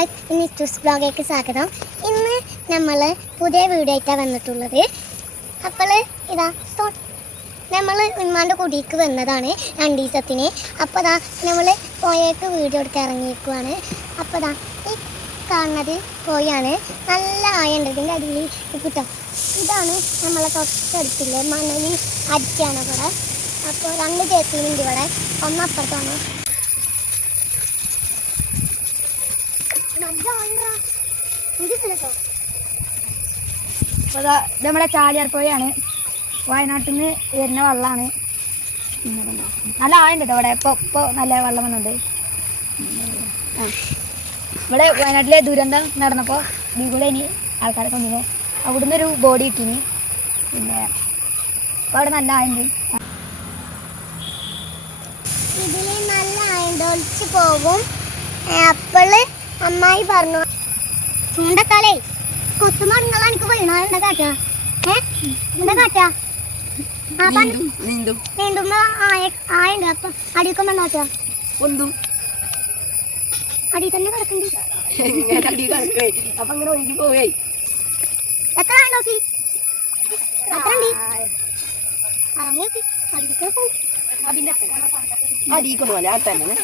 Guys, ഇന്ന് two's ബ്ലോഗിലേക്ക് സ്വാഗതം. ഇന്ന് നമ്മൾ പുതിയ വീഡിയോ ആയിട്ടാണ് വന്നിട്ടുള്ളത്. അപ്പോൾ ഇതാ നമ്മൾ ഉമ്മാൻ്റെ കുടിക്ക് വന്നതാണ് 2 ദിവസത്തിന്. അപ്പോൾ ഇതാ നമ്മൾ പോയേക്ക് വീഡിയോ എടുത്ത് ഇറങ്ങിയിരിക്കുവാണ്. അപ്പോൾ ഇതാ ഈ കാണുന്നത് പോയാണ്. നല്ല ആയുണ്ട് ഇതിൻ്റെ അടിയിൽ കിട്ടും. ഇതാണ് നമ്മളെ തൊട്ടടുത്തില്ലേ മണലി അടിച്ചാണ് ഇവിടെ. അപ്പോൾ 2 ചേച്ചിയുണ്ട് ഇവിടെ, ഒന്നപ്പുറത്താണ്. അപ്പോൾ നമ്മുടെ ചാലിയാർ പുഴയാണ്. വയനാട്ടിൽ നിന്ന് വരുന്ന വെള്ളമാണ്. നല്ല ആയുണ്ട് കേട്ടോ ഇവിടെ. ഇപ്പോൾ നല്ല വെള്ളം വന്നുണ്ട്. ഇവിടെ വയനാട്ടിലെ ദുരന്തം നടന്നപ്പോൾ ഇവിടെ ഇനി ആൾക്കാരെ കൊന്നിന് അവിടുന്ന് ഒരു ബോഡി കിട്ടീന്. പിന്നെ അപ്പോൾ അവിടെ നല്ല ആയുണ്ട്. ഇതിൽ നല്ല ആയുണ്ട്, ഒളിച്ച് പോകും. അപ്പോൾ അമ്മായി പറഞ്ഞു ചൂണ്ടക്കാലേ കൊത്തുമടങ്ങളാ എനിക്ക് വീണാ എന്താ കാട്ടാ? എന്താ കാട്ടാ? നീന്തുമ്പോ ആയുണ്ട്. അപ്പൊ അടിക്കുമ്പോ എന്താ കാട്ടാ? അടി തന്നെ കിടക്കണ്ട്. എത്ര നോക്കി എത്ര ഉണ്ട്? ഇറങ്ങി നോക്കി അടിക്കാൻ പോകും. അടിക്കുമോ തന്നെ